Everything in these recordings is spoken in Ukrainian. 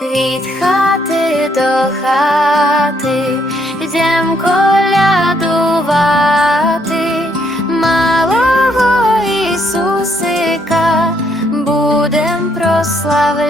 від хати до хати, йдем колядувати, малого Ісусика будем прославляти.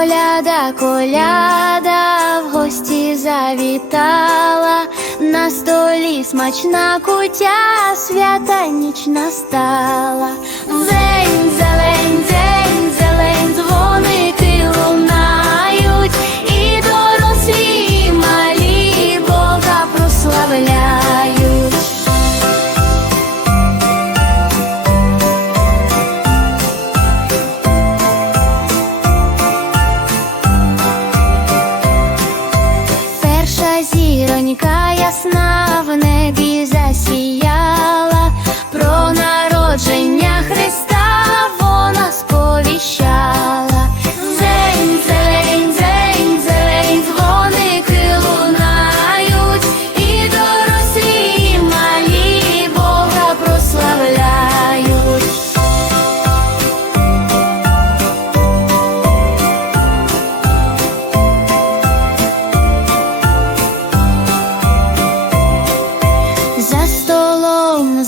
Коляда, коляда в гості завітала, на столі смачна кутя, свята ніч настала. Зень, зелень,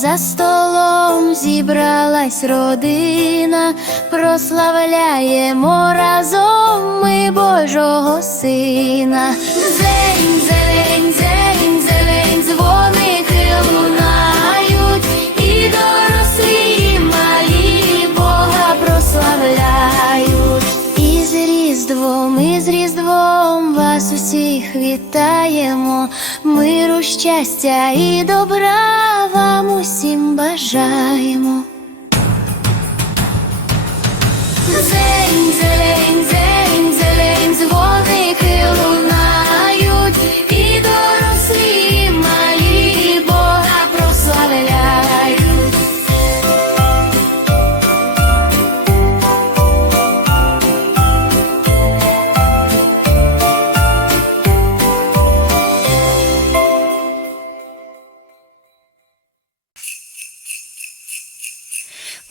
за столом зібралась родина, прославляємо разом ми Божого Сина. Зень, зелень, зень, зелень, дзвоники лунають, і дорослі, і малі Бога прославляють. І з Різдвом, і з Різдвом вас усіх вітаємо, миру, щастя і добра вам усім бажаємо. Зень, зелень,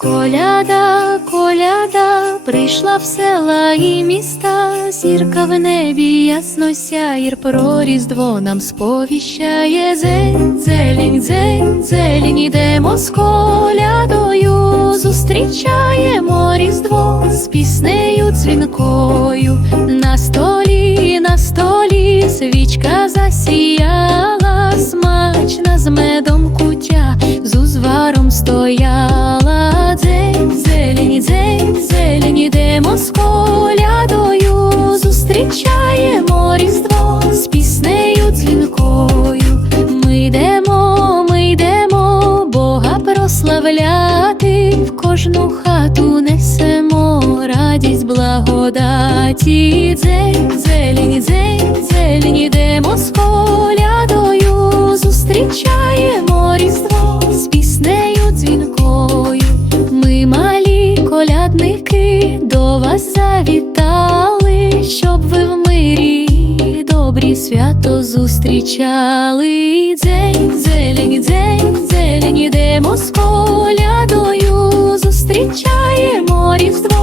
Коляда, коляда, прийшла в села і міста, зірка в небі ясно сяєр, про різдво нам сповіщає. Зень, зелень, зень, зелень, ідемо з колядою, зустрічаємо різдво з піснею дзвінкою, на столі, на столі свічка Різдво з колядою зустрічаємо різдво з піснею дзвінкою. Ми йдемо, ми йдемо, Бога прославляти, в кожну хату несемо радість благодаті. Дзель, дзель, дзель, дзель, йдемо з колядою. свято зустрічали день, зелені день, зелені ідемо з полядою, зустрічаємо різдво.